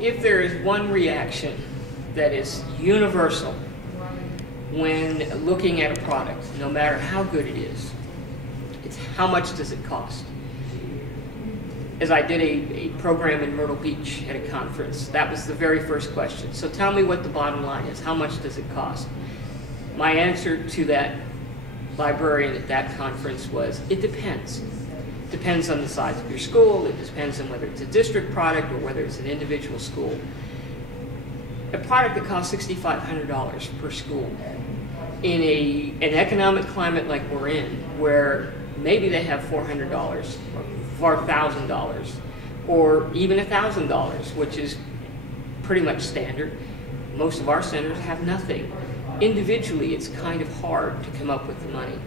If there is one reaction that is universal when looking at a product, no matter how good it is, it's how much does it cost? As I did a program in Myrtle Beach at a conference, that was the very first question. So tell me what the bottom line is. How much does it cost? My answer to that librarian at that conference was, it depends. It depends on the size of your school. It depends on whether it's a district product or whether it's an individual school. A product that costs $6,500 per school in an economic climate like we're in, where maybe they have $400 or $4,000 or even $1,000, which is pretty much standard. Most of our centers have nothing. Individually, it's kind of hard to come up with the money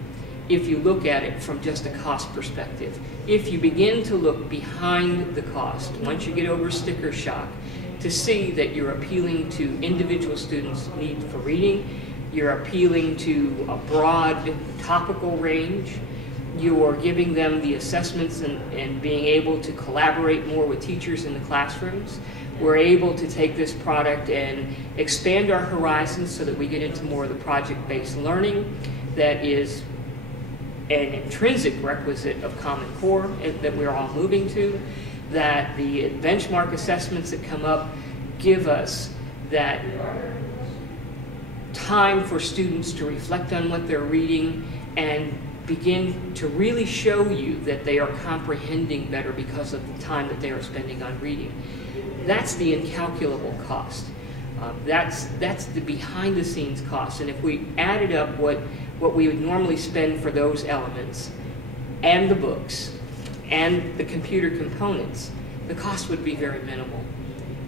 if you look at it from just a cost perspective. If you begin to look behind the cost, once you get over sticker shock, to see that you're appealing to individual students' need for reading, you're appealing to a broad topical range, you're giving them the assessments and being able to collaborate more with teachers in the classrooms. We're able to take this product and expand our horizons so that we get into more of the project-based learning that is an intrinsic requisite of Common Core that we're all moving to, that the benchmark assessments that come up give us that time for students to reflect on what they're reading and begin to really show you that they are comprehending better because of the time that they are spending on reading. That's the incalculable cost. That's the behind-the-scenes cost. And if we added up what we would normally spend for those elements and the books and the computer components, the cost would be very minimal.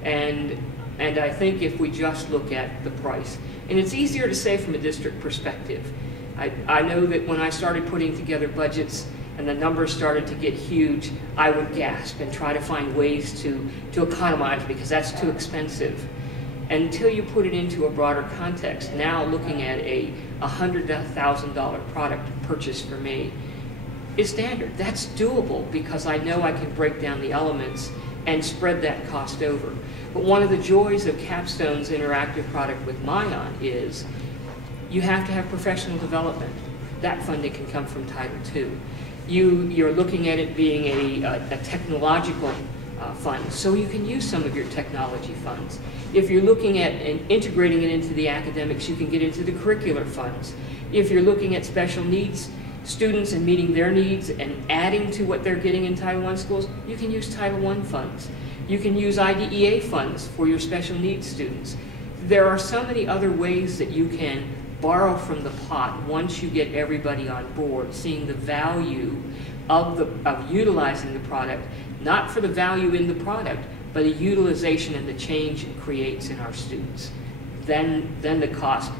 And I think if we just look at the price, and it's easier to say from a district perspective. I know that when I started putting together budgets and the numbers started to get huge, I would gasp and try to find ways to economize because that's too expensive. Until you put it into a broader context, now looking at a $100,000 product purchase for me is standard. That's doable because I know I can break down the elements and spread that cost over. But one of the joys of Capstone's interactive product with myON is you have to have professional development. That funding can come from Title II. You're looking at it being a technological fund, so you can use some of your technology funds. If you're looking at and integrating it into the academics, you can get into the curricular funds. If you're looking at special needs students and meeting their needs and adding to what they're getting in Title I schools, you can use Title I funds. You can use IDEA funds for your special needs students. There are so many other ways that you can borrow from the pot once you get everybody on board, seeing the value of utilizing the product, not for the value in the product, but the utilization and the change it creates in our students. Then the cost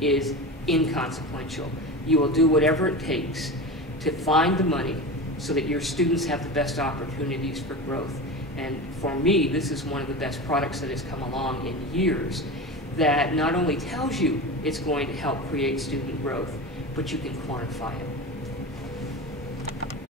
is inconsequential. You will do whatever it takes to find the money so that your students have the best opportunities for growth. And for me, this is one of the best products that has come along in years that not only tells you it's going to help create student growth, but you can quantify it.